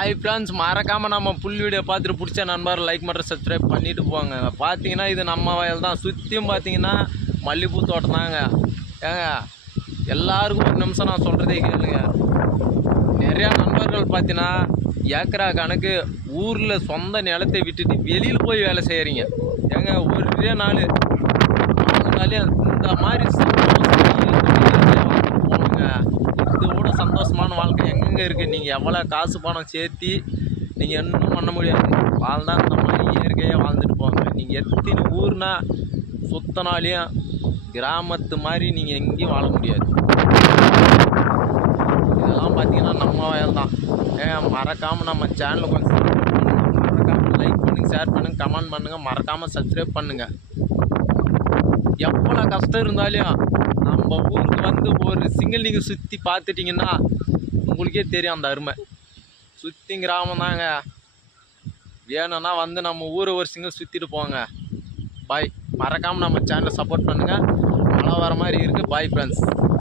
Bye friends, மறக்காமல் நம்ம புல் video பார்த்துட்டு பிடிச்ச நண்பர் லைக் மற்றும் சப்ஸ்கிரைப் பண்ணிவிட்டு போங்க. பார்த்தீங்கன்னா இது நம்ம வயல் தான். சுற்றியும் பார்த்தீங்கன்னா மல்லிகைப்பூ தோட்டம் தாங்க. ஏங்க எல்லாருக்கும் ஒரு நிமிஷம் நான் சொல்கிறதே கேளுங்க. நிறையா நண்பர்கள் பார்த்தீங்கன்னா ஏக்கரா கணக்கு ஊரில் சொந்த நிலத்தை விட்டுட்டு வெளியில் போய் வேலை செய்கிறீங்க. ஏங்க ஒரே நாள் இந்த மாதிரி போகணுங்க. இதோட சந்தோஷமான வாழ்க்கை எங்கெங்கே இருக்குது? நீங்கள் எவ்வளோ காசு பணம் சேர்த்தி நீங்கள் இன்னும் பண்ண முடியாது. வாழ்ந்தால் இந்த மாதிரி இயற்கையாக வாழ்ந்துட்டு போங்க. நீங்கள் எத்தனை ஊர்னா சுத்தனாலையும் கிராமத்து மாதிரி நீங்கள் எங்கேயும் வாழ முடியாது. இதெல்லாம் பார்த்தீங்கன்னா நம்ம வயல் தான். மறக்காமல் நம்ம சேனலை கொஞ்சம் மறக்காமல் லைக் பண்ணுங்கள், ஷேர் பண்ணுங்கள், கமெண்ட் பண்ணுங்கள், மறக்காமல் சப்ஸ்கிரைப் பண்ணுங்கள். எவ்வளோ கஷ்டம் இருந்தாலும் நம்ம ஊருக்கு வந்து ஒரு சிங்கிள் நீங்கள் சுற்றி பார்த்துட்டிங்கன்னா உங்களுக்கே தெரியும் அந்த அருமை. சுற்றி கிராமம் தாங்க. வேணும்னா வந்து நம்ம ஊரை ஒரு சிங்கிள் சுற்றிட்டு போங்க. பாய். மறக்காமல் நம்ம சேனலை சப்போர்ட் பண்ணுங்கள். மழை வர மாதிரி இருக்குது. Bye friends.